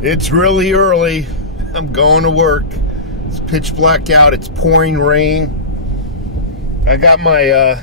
It's really early. I'm going to work. It's pitch black out. It's pouring rain. I got my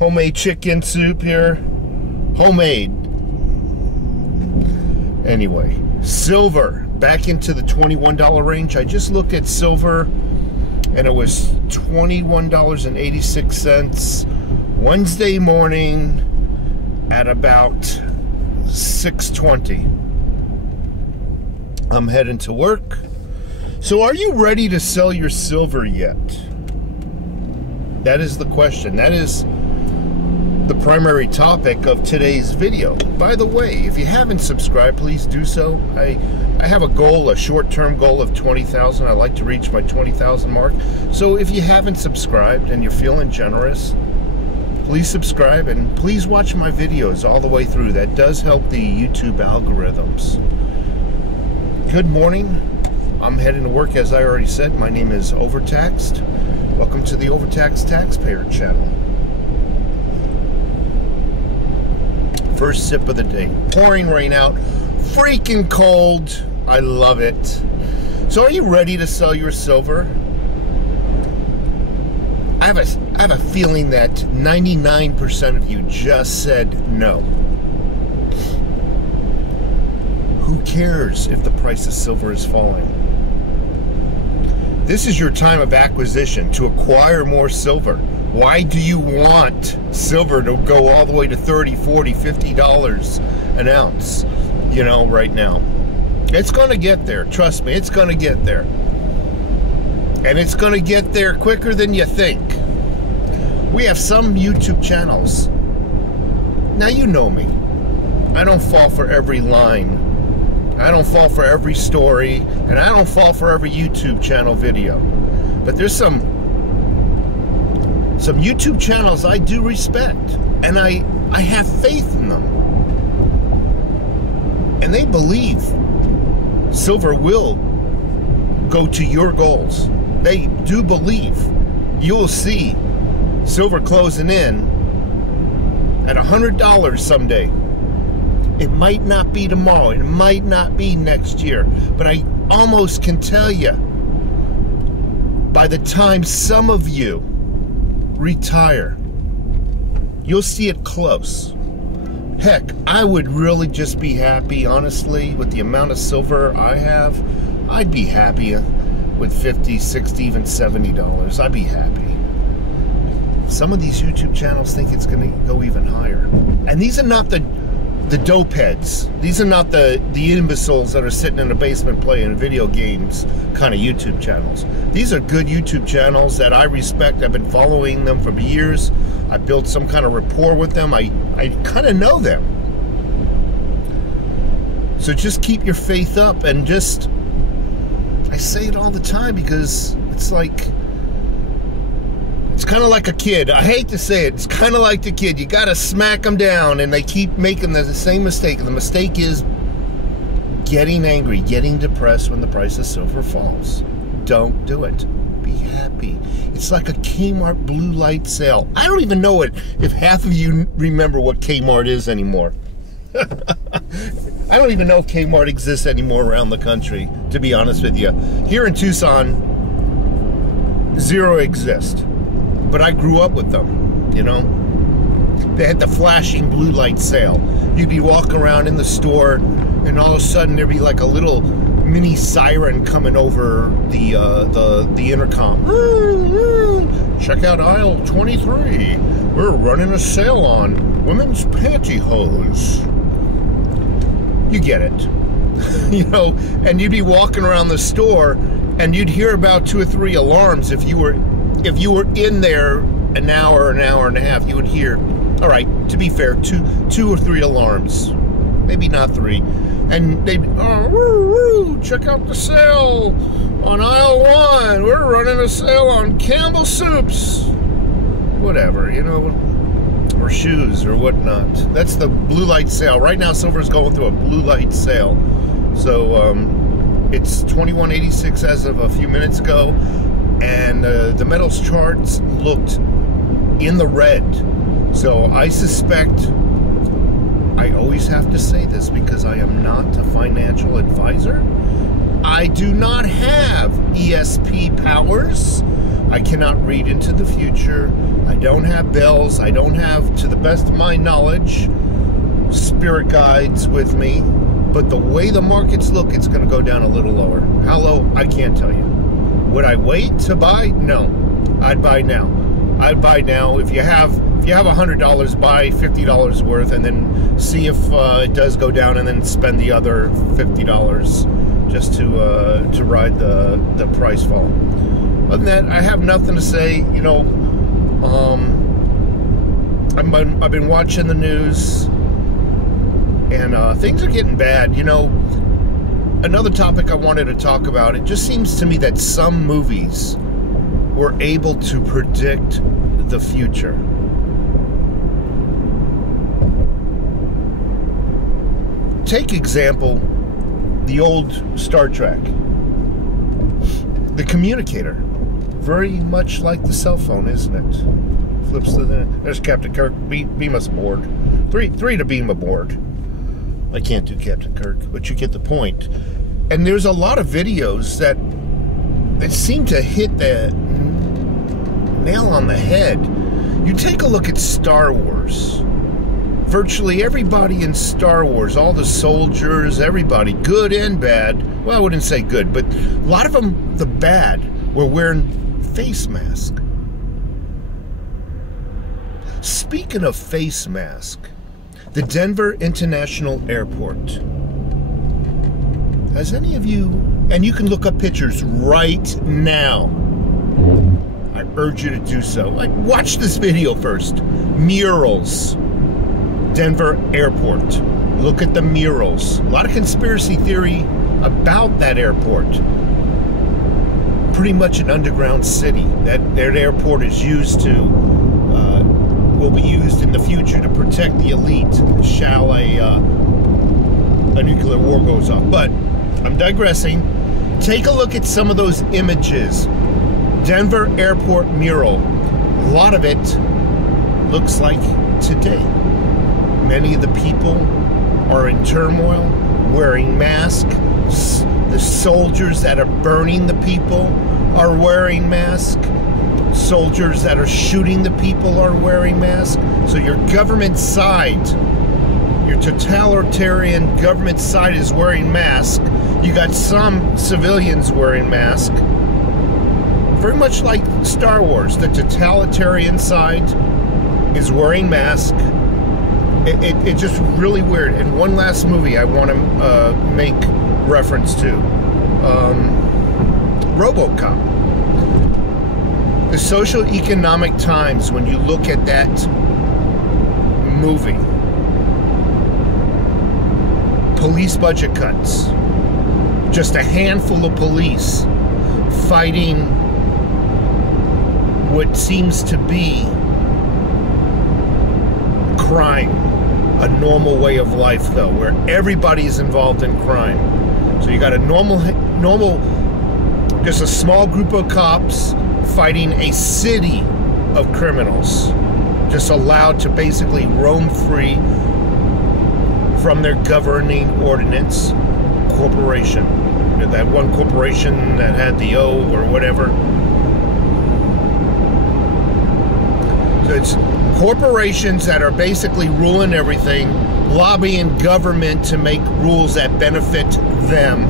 homemade chicken soup here. Homemade. Anyway, silver back into the $21 range. I just looked at silver and it was $21.86 Wednesday morning at about 6:20. I'm heading to work. So are you ready to sell your silver yet? That is the question. That is the primary topic of today's video. By the way, if you haven't subscribed, please do so. I have a goal, a short-term goal of 20,000. I like to reach my 20,000 mark. So if you haven't subscribed and you're feeling generous, please subscribe and please watch my videos all the way through. That does help the YouTube algorithms. Good morning. I'm heading to work, as I already said. My name is Overtaxed. Welcome to the Overtaxed Taxpayer channel. First sip of the day. Pouring rain out. Freaking cold. I love it. So are you ready to sell your silver? I have a feeling that 99% of you just said no. Who cares if the price of silver is falling? This is your time of acquisition to acquire more silver. Why do you want silver to go all the way to $30, $40, $50 an ounce, you know, right now? It's going to get there. Trust me, it's going to get there. And it's going to get there quicker than you think. We have some YouTube channels. Now, you know me. I don't fall for every line. I don't fall for every story, and I don't fall for every YouTube channel video. But there's some YouTube channels I do respect, and I have faith in them. And they believe silver will go to your goals. They do believe you'll see silver closing in at $100 someday. It might not be tomorrow, it might not be next year, but I almost can tell you, by the time some of you retire, you'll see it close. Heck, I would really just be happy, honestly, with the amount of silver I have. I'd be happy with $50, $60, even $70. I'd be happy. Some of these YouTube channels think it's going to go even higher. And these are not the dope heads. These are not the imbeciles that are sitting in a basement playing video games kind of YouTube channels. These are good YouTube channels that I respect. I've been following them for years. I built some kind of rapport with them. I kind of know them. So just keep your faith up and just, I say it all the time because it's like, it's kind of like a kid. I hate to say it. It's kind of like the kid. You got to smack them down, and they keep making the same mistake. The mistake is getting angry, getting depressed when the price of silver falls. Don't do it. Be happy. It's like a Kmart blue light sale. I don't even know if half of you remember what Kmart is anymore. I don't even know if Kmart exists anymore around the country, to be honest with you. Here in Tucson, zero exist. But I grew up with them, you know. They had the flashing blue light sale. You'd be walking around in the store, and all of a sudden there'd be like a little mini siren coming over the intercom. Check out aisle 23. We're running a sale on women's pantyhose. You get it, you know. And you'd be walking around the store, and you'd hear about 2 or 3 alarms if you were in there an hour and a half. You would hear, all right, to be fair, two or 3 alarms, maybe not 3, and they'd, oh, woo, woo, check out the sale on aisle 1. We're running a sale on Campbell soups, whatever, you know, or shoes or whatnot. That's the blue light sale. Right now, silver's going through a blue light sale, so it's $21.86 as of a few minutes ago. And the metals charts looked in the red. So I suspect I always have to say this because I am not a financial advisor. I do not have ESP powers. I cannot read into the future. I don't have bells. I don't have, to the best of my knowledge, spirit guides with me. But the way the markets look, it's going to go down a little lower. How low? I can't tell you. Would I wait to buy? No. I'd buy now. I'd buy now. If you have $100, buy $50 worth, and then see if it does go down, and then spend the other $50 just to ride the price fall. Other than that, I have nothing to say. You know, I've been watching the news, and things are getting bad. You know, another topic I wanted to talk about, it just seems to me that some movies were able to predict the future. Take example, the old Star Trek. The communicator. Very much like the cell phone, isn't it? Flips to the... There's Captain Kirk. Beam us aboard. Three to beam aboard. I can't do Captain Kirk, but you get the point. And there's a lot of videos that seem to hit the nail on the head. You take a look at Star Wars. Virtually everybody in Star Wars, all the soldiers, everybody, good and bad. Well, I wouldn't say good, but a lot of them, the bad, were wearing face masks. Speaking of face mask, the Denver International Airport. Has any of you, and you can look up pictures right now. I urge you to do so. Like, watch this video first. Murals. Denver Airport. Look at the murals. A lot of conspiracy theory about that airport. Pretty much an underground city. That airport is used to, will be used in the future to protect the elite, shall a nuclear war goes off. But I'm digressing. Take a look at some of those images. Denver Airport mural. A lot of it looks like today. Many of the people are in turmoil, wearing masks. The soldiers that are burning the people are wearing masks. Soldiers that are shooting the people are wearing masks. So your government side, your totalitarian government side is wearing masks. You got some civilians wearing masks. Very much like Star Wars, the totalitarian side is wearing masks. It's just really weird. And one last movie I want to make reference to. RoboCop. The socio-economic times, when you look at that movie. Police budget cuts. Just a handful of police fighting what seems to be crime. A normal way of life, though, where everybody is involved in crime. So you got a normal, just a small group of cops fighting a city of criminals, just allowed to basically roam free from their governing ordinance. Corporation. That one corporation that had the O or whatever. So it's corporations that are basically ruling everything, lobbying government to make rules that benefit them.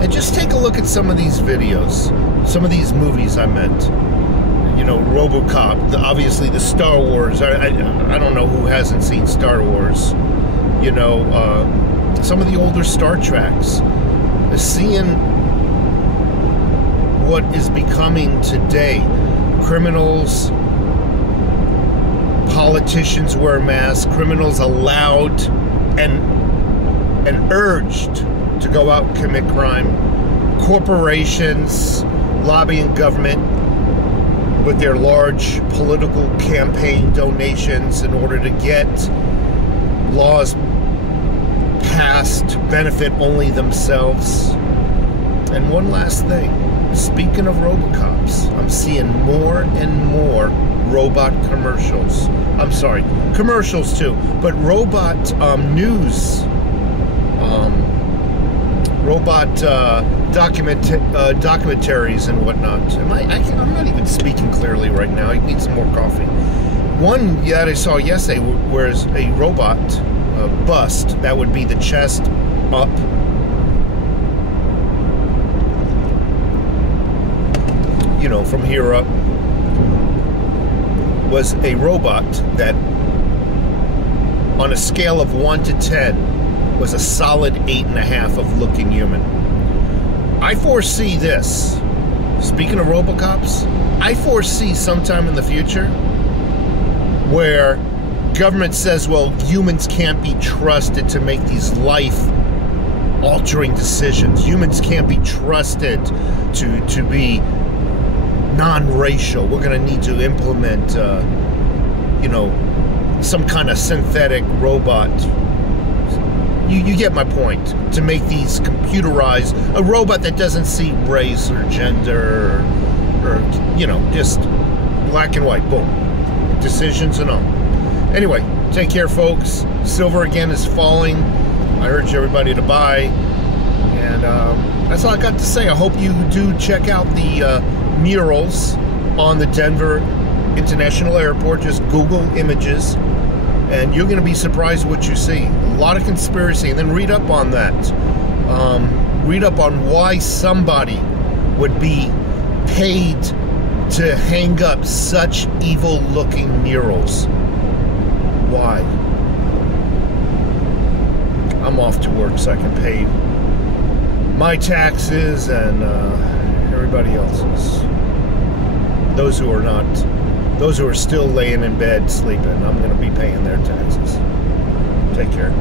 And just take a look at some of these videos, some of these movies I meant. You know, RoboCop, obviously the Star Wars. I don't know who hasn't seen Star Wars. You know, some of the older Star Treks. Seeing what is becoming today. Criminals, politicians wear masks, criminals allowed and urged to go out and commit crime. Corporations lobbying government with their large political campaign donations in order to get laws passed to benefit only themselves. And one last thing. Speaking of RoboCops, I'm seeing more and more robot commercials. I'm sorry, commercials too, but robot news, robot documentaries and whatnot. I'm not even speaking clearly right now. I need some more coffee. One that I saw yesterday, whereas a robot bust, that would be the chest up, you know, from here up, was a robot that, on a scale of 1 to 10, was a solid 8.5 of looking human. I foresee this. Speaking of RoboCops, I foresee sometime in the future where government says, well, humans can't be trusted to make these life-altering decisions. Humans can't be trusted to be non-racial. We're going to need to implement, you know, some kind of synthetic robot. You get my point. To make these computerized, a robot that doesn't see race or gender or you know, just black and white. Boom. Decisions and all. Anyway, take care, folks. Silver again is falling. I urge everybody to buy. And that's all I got to say. I hope you do check out the murals on the Denver International Airport. Just Google images, and you're going to be surprised what you see. A lot of conspiracy, and then read up on that. Read up on why somebody would be paid to hang up such evil-looking murals. Why? I'm off to work so I can pay my taxes and everybody else's. Those who are not, those who are still laying in bed sleeping, I'm going to be paying their taxes. Take care.